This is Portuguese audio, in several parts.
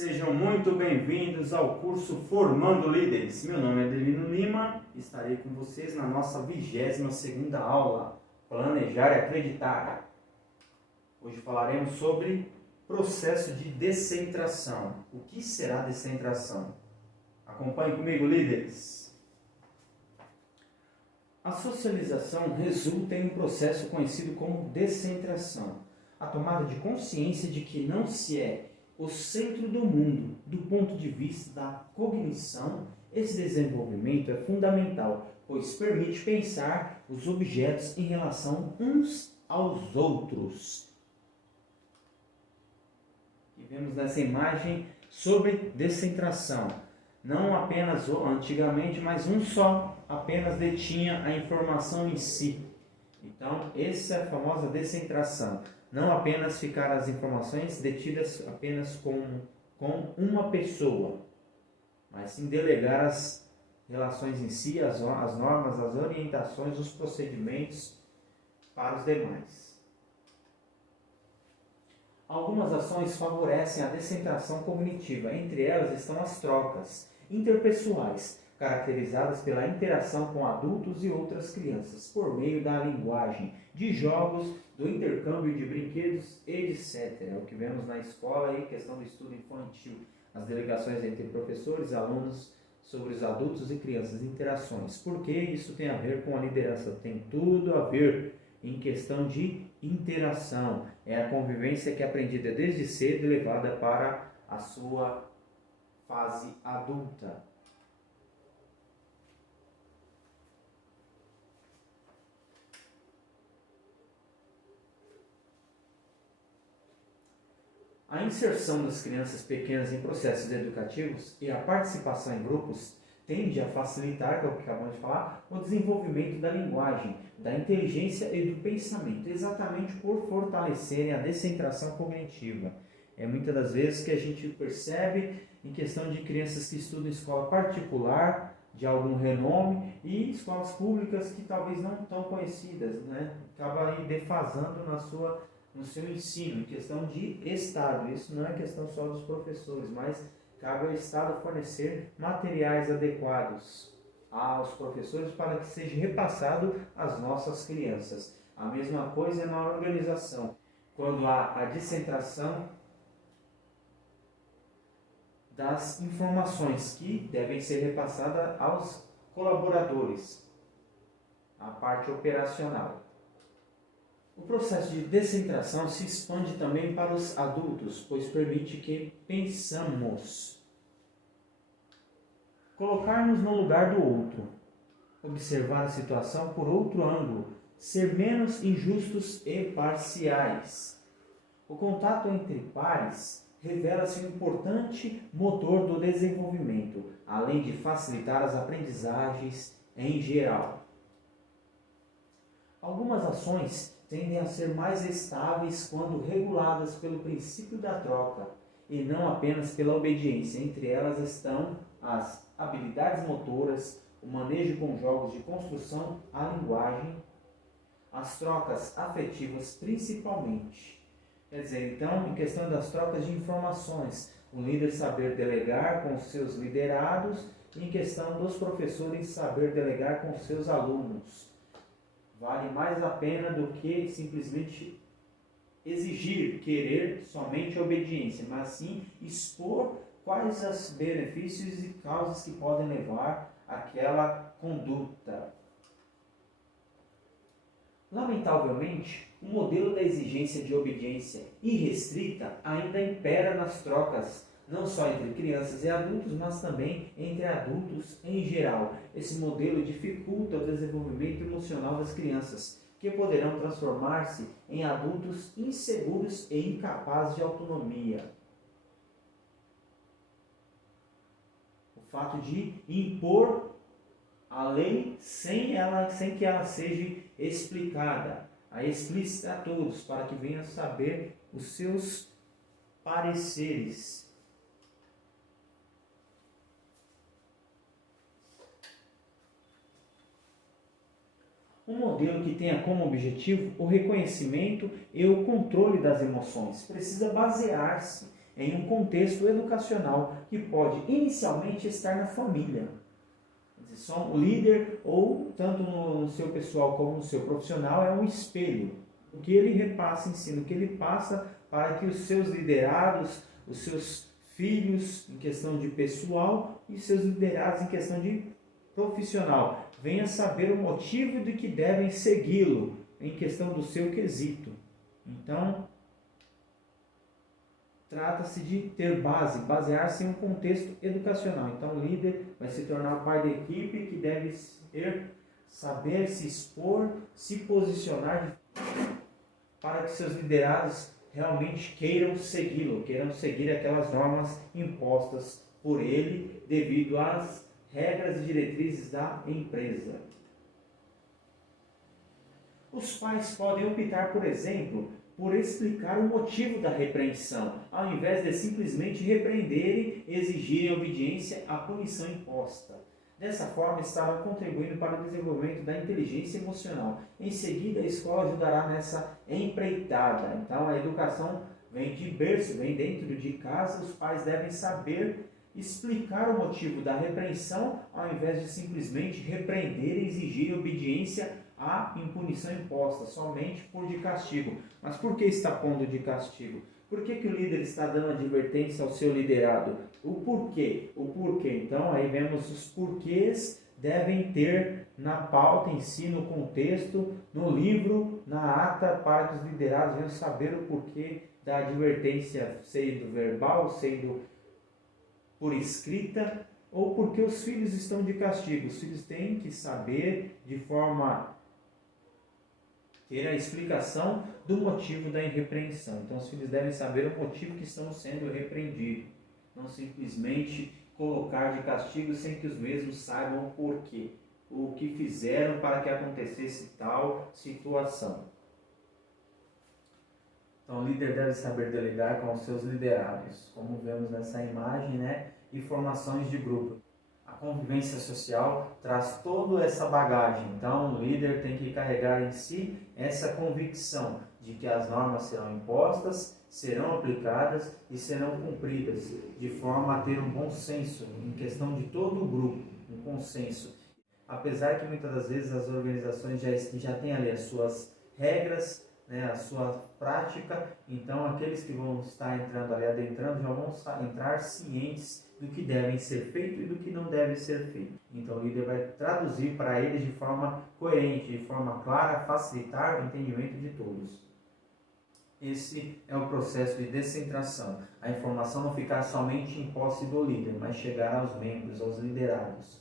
Sejam muito bem-vindos ao curso Formando Líderes. Meu nome é Adelino Lima e estarei com vocês na nossa 22ª aula, Planejar e Acreditar. Hoje falaremos sobre processo de descentração. O que será descentração? Acompanhe comigo, líderes. A socialização resulta em um processo conhecido como descentração. A tomada de consciência de que não se é o centro do mundo, do ponto de vista da cognição. Esse desenvolvimento é fundamental, pois permite pensar os objetos em relação uns aos outros. E vemos nessa imagem sobre descentração. Não apenas antigamente, mas um só apenas detinha a informação em si. Então, essa é a famosa descentração. Não apenas ficar as informações detidas apenas com uma pessoa, mas sim delegar as relações em si, as normas, as orientações, os procedimentos para os demais. Algumas ações favorecem a descentração cognitiva. Entre elas estão as trocas interpessoais, caracterizadas pela interação com adultos e outras crianças, por meio da linguagem, de jogos, do intercâmbio de brinquedos, etc. É o que vemos na escola aí, questão do estudo infantil, as delegações entre professores, alunos, sobre os adultos e crianças, interações. Por que isso tem a ver com a liderança? Tem tudo a ver em questão de interação. É a convivência que é aprendida desde cedo e levada para a sua fase adulta. A inserção das crianças pequenas em processos educativos e a participação em grupos tende a facilitar, que é o que acabamos de falar, o desenvolvimento da linguagem, da inteligência e do pensamento, exatamente por fortalecerem a descentração cognitiva. É muitas das vezes que a gente percebe em questão de crianças que estudam em escola particular, de algum renome, e escolas públicas que talvez não tão conhecidas, né? Acaba aí defasando no seu ensino, em questão de Estado. Isso não é questão só dos professores, mas cabe ao Estado fornecer materiais adequados aos professores para que seja repassado às nossas crianças. A mesma coisa é na organização. Quando há a descentração das informações que devem ser repassadas aos colaboradores, a parte operacional. O processo de descentração se expande também para os adultos, pois permite que pensamos. Colocar-nos no lugar do outro, observar a situação por outro ângulo, ser menos injustos e parciais. O contato entre pares revela-se um importante motor do desenvolvimento, além de facilitar as aprendizagens em geral. Algumas ações tendem a ser mais estáveis quando reguladas pelo princípio da troca e não apenas pela obediência. Entre elas estão as habilidades motoras, o manejo com jogos de construção, a linguagem, as trocas afetivas principalmente. Quer dizer, então, em questão das trocas de informações, o líder saber delegar com os seus liderados e em questão dos professores saber delegar com os seus alunos. Vale mais a pena do que simplesmente exigir, querer somente a obediência, mas sim expor quais os benefícios e causas que podem levar àquela conduta. Lamentavelmente, o modelo da exigência de obediência irrestrita ainda impera nas trocas, não só entre crianças e adultos, mas também entre adultos em geral. Esse modelo dificulta o desenvolvimento emocional das crianças, que poderão transformar-se em adultos inseguros e incapazes de autonomia. O fato de impor a lei sem que ela seja explicada, a explícita a todos, para que venham saber os seus pareceres. Um modelo que tenha como objetivo o reconhecimento e o controle das emoções precisa basear-se em um contexto educacional que pode inicialmente estar na família. O líder, ou tanto no seu pessoal como no seu profissional, é um espelho. O que ele repassa, ensina, o que ele passa para que os seus liderados, os seus filhos em questão de pessoal e seus liderados em questão de profissional venham saber o motivo de que devem segui-lo em questão do seu quesito. Então, trata-se de ter base, basear-se em um contexto educacional. Então, o líder vai se tornar o pai da equipe que deve saber se expor, se posicionar para que seus liderados realmente queiram segui-lo, queiram seguir aquelas normas impostas por ele devido às regras e diretrizes da empresa. Os pais podem optar, por exemplo, por explicar o motivo da repreensão, ao invés de simplesmente repreenderem e exigirem obediência à punição imposta. Dessa forma, estarão contribuindo para o desenvolvimento da inteligência emocional. Em seguida, a escola ajudará nessa empreitada. Então, a educação vem de berço, vem dentro de casa. Os pais devem saber explicar o motivo da repreensão, ao invés de simplesmente repreender e exigir obediência à punição imposta, somente por de castigo. Mas por que está pondo de castigo? Por que o líder está dando advertência ao seu liderado? O porquê? Então, aí vemos os porquês devem ter na pauta em si, no contexto, no livro, na ata, para que os liderados venham saber o porquê da advertência, sendo verbal, sendo por escrita, ou porque os filhos estão de castigo. Os filhos têm que saber de forma ter a explicação do motivo da repreensão. Então, os filhos devem saber o motivo que estão sendo repreendidos. Não simplesmente colocar de castigo sem que os mesmos saibam o porquê. O que fizeram para que acontecesse tal situação. Então, o líder deve saber delegar com os seus liderados. Como vemos nessa imagem, né? E formações de grupo. A convivência social traz toda essa bagagem. Então, o líder tem que carregar em si essa convicção de que as normas serão impostas, serão aplicadas e serão cumpridas, de forma a ter um bom senso em questão de todo o grupo, um consenso. Apesar que muitas das vezes as organizações já têm ali as suas regras, né, a sua prática, então aqueles que vão estar entrando ali, adentrando, já vão entrar cientes do que devem ser feito e do que não deve ser feito. Então o líder vai traduzir para eles de forma coerente, de forma clara, facilitar o entendimento de todos. Esse é o processo de descentração. A informação não ficar somente em posse do líder, mas chegar aos membros, aos liderados.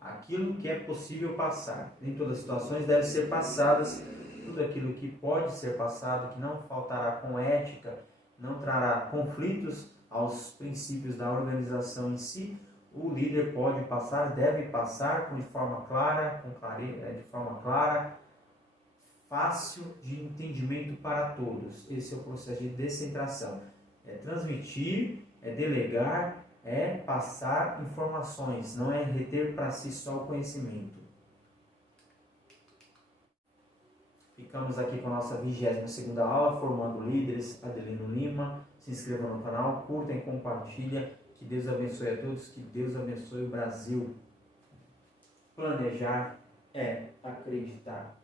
Aquilo que é possível passar. Nem todas as situações devem ser passadas. Tudo aquilo que pode ser passado, que não faltará com ética, não trará conflitos aos princípios da organização em si, o líder pode passar, deve passar de forma clara, de forma clara, fácil de entendimento para todos. Esse é o processo de descentração. É transmitir, é delegar, é passar informações, não é reter para si só o conhecimento. Ficamos aqui com a nossa 22ª aula, formando líderes, Adelino Lima. Se inscreva no canal, curta e compartilha. Que Deus abençoe a todos, que Deus abençoe o Brasil. Planejar é acreditar.